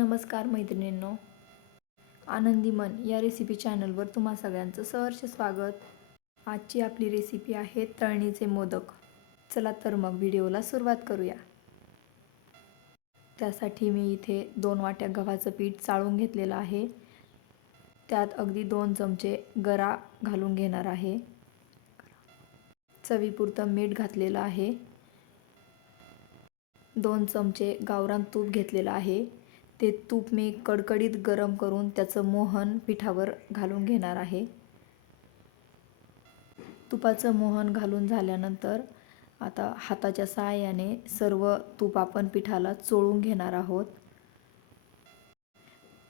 नमस्कार मैत्रिणींनो. आनंदी मन या रेसिपी चॅनलवर तुम्हा सगळ्यांचं सहर्ष स्वागत. आजची आपली रेसिपी आहे तळणीचे मोदक. चला तर मग व्हिडिओला सुरुवात करूया. त्यासाठी मी इथे दोन वाट्या गव्हाचं पीठ चाळून घेतलेलं आहे. त्यात अगदी दोन चमचे गरा घालून घेणार आहे. चवीपुरतं मीठ घातलेलं आहे. दोन चमचे गावरान तूप घेतलेलं आहे. ते तूप मी कडकडीत गरम करून त्याचं मोहन पिठावर घालून घेणार आहे. तुपाचं मोहन घालून झाल्यानंतर आता हाताच्या सहाय्याने सर्व तूप आपण पिठाला चोळून घेणार आहोत.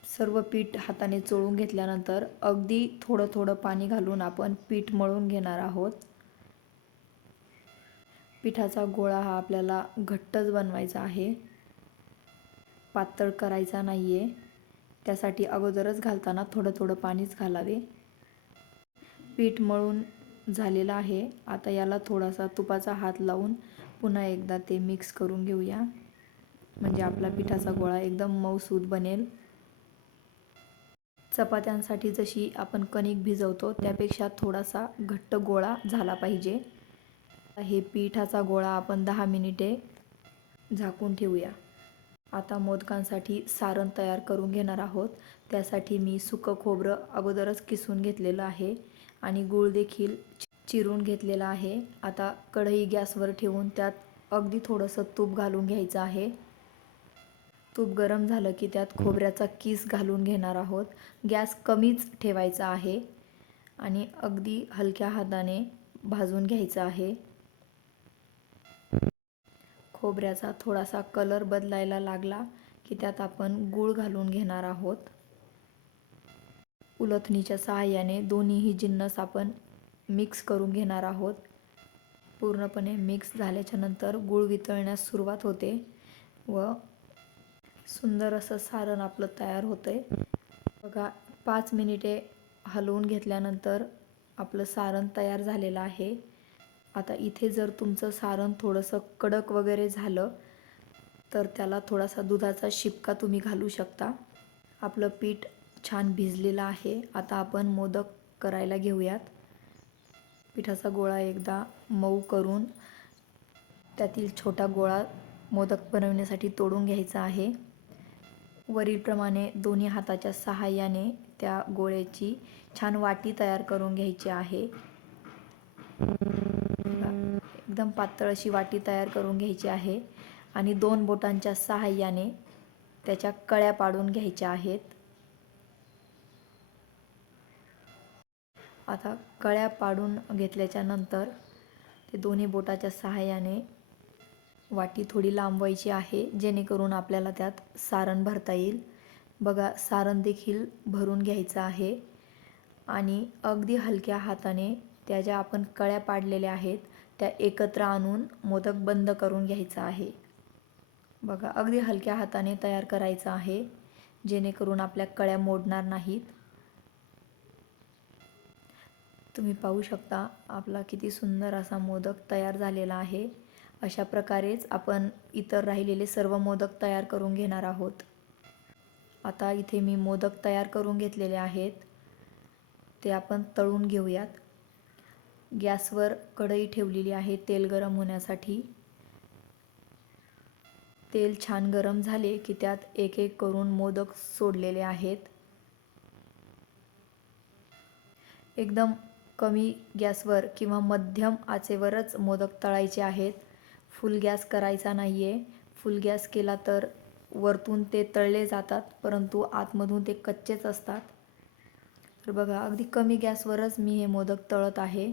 सर्व पीठ हाताने चोळून घेतल्यानंतर अगदी थोडं थोडं पाणी घालून आपण पीठ मळून घेणार आहोत. पिठाचा गोळा हा आपल्याला घट्टच बनवायचा आहे. पातळ करायचा नाही आहे त्यासाठी अगोदरच घालताना थोडं थोडं पाणीच घालावे. पीठ मळून झालेलं आहे. आता याला थोडासा तुपाचा हात लावून पुन्हा एकदा ते मिक्स करून घेऊया. म्हणजे आपला पिठाचा गोळा एकदम मऊसूद बनेल. चपात्यांसाठी जशी आपण कणिक भिजवतो त्यापेक्षा थोडासा घट्ट गोळा झाला पाहिजे. हे पिठाचा गोळा आपण दहा मिनिटे झाकून ठेवूया. आता मोदकांसाठी सारण तयार करून घेणार आहोत. त्यासाठी मी सुकं खोबरं अगोदरच किसून घेतलेलं आहे आणि गूळ देखील चिरून घेतलेला आहे. आता कढई गॅसवर ठेवून त्यात अगदी थोडंसं तूप घालून घ्यायचं आहे. तूप गरम झालं की त्यात खोबऱ्याचा किस घालून घेणार आहोत. गॅस कमीच ठेवायचा आहे आणि अगदी हलक्या हाताने भाजून घ्यायचं आहे. खोबऱ्याचा थोडासा कलर बदलायला लागला की त्यात आपण गूळ घालून घेणार आहोत. उलथणीच्या सहाय्याने दोन्हीही जिन्नस आपण मिक्स करून घेणार आहोत. पूर्णपणे मिक्स झाल्याच्यानंतर गूळ वितळण्यास सुरुवात होते व सुंदर असं सारण आपलं तयार होतं आहे बघा पाच मिनिटे हलवून घेतल्यानंतर आपलं सारण तयार झालेलं आहे. आता इथे जर तुमचं सारण थोडंसं कडक वगैरे झालं तर त्याला थोडासा दुधाचा शिपका तुम्ही घालू शकता. आपलं पीठ छान भिजलेलं आहे. आता आपण मोदक करायला घेऊयात. पिठाचा गोळा एकदा मऊ करून त्यातील छोटा गोळा मोदक बनवण्यासाठी तोडून घ्यायचा आहे. वरीलप्रमाणे दोन्ही हाताच्या सहाय्याने त्या गोळ्याची छान वाटी तयार करून घ्यायची आहे. एकदम पातळ अशी वाटी तयार करून घ्यायची आहे. आणि दोन बोटांच्या सहाय्याने त्याच्या कळ्या पाडून घ्यायच्या आहेत. आता कळ्या पाडून घेतल्याच्या नंतर ते दोन्ही बोटाच्या सहाय्याने वाटी थोडी लांबवायची आहे जेणेकरून आपल्याला त्यात सारण भरता येईल. बघा सारण देखील भरून घ्यायचं आहे. आणि अगदी हलक्या हाताने त्या ज्या आपण कळ्या पाडलेल्या आहेत त्या एकत्र आणून मोदक बंद करून घ्यायचा आहे. बघा अगदी हलक्या हाताने तयार करायचं आहे जेणेकरून आपल्या कळ्या मोडणार नाहीत. तुम्ही पाहू शकता आपला किती सुंदर असा मोदक तयार झालेला आहे. अशा प्रकारेच आपण इतर राहिलेले सर्व मोदक तयार करून घेणार आहोत. आता इथे मी मोदक तयार करून घेतलेले आहेत. ते आपण तळून घेऊयात. गॅसवर कढई ठेवलेली आहे तेल गरम होण्यासाठी. तेल छान गरम झाले की त्यात एक एक करून मोदक सोडलेले आहेत. एकदम कमी गॅसवर किंवा मध्यम आचेवरच मोदक तळायचे आहेत. फुल गॅस करायचा नाही आहे फुल गॅस केला तर वरतून ते तळले जातात परंतु आतमधून ते कच्चेच असतात. तर बघा अगदी कमी गॅसवरच मी हे मोदक तळत आहे.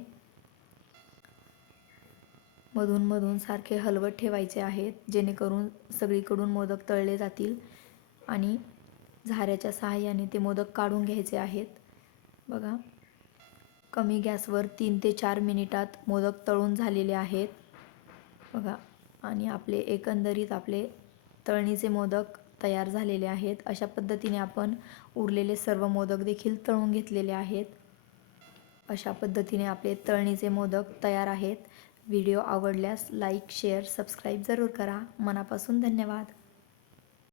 मधून मधून सारखे हलवत ठेवायचे आहेत जेणेकरून सगळीकडून मोदक तळले जातील आणि झाऱ्याच्या सहाय्याने ते मोदक काढून घ्यायचे आहेत. बघा कमी गॅसवर तीन ते चार मिनिटात मोदक तळून झालेले आहेत. बघा आणि आपले एकंदरीत आपले तळणीचे मोदक तयार झालेले आहेत. अशा पद्धतीने आपण उरलेले सर्व मोदक देखील तळून घेतलेले आहेत. अशा पद्धतीने आपले तळणीचे मोदक तयार आहेत. व्हिडिओ आवडल्यास लाईक शेअर सबस्क्राईब जरूर करा. मनापासून धन्यवाद.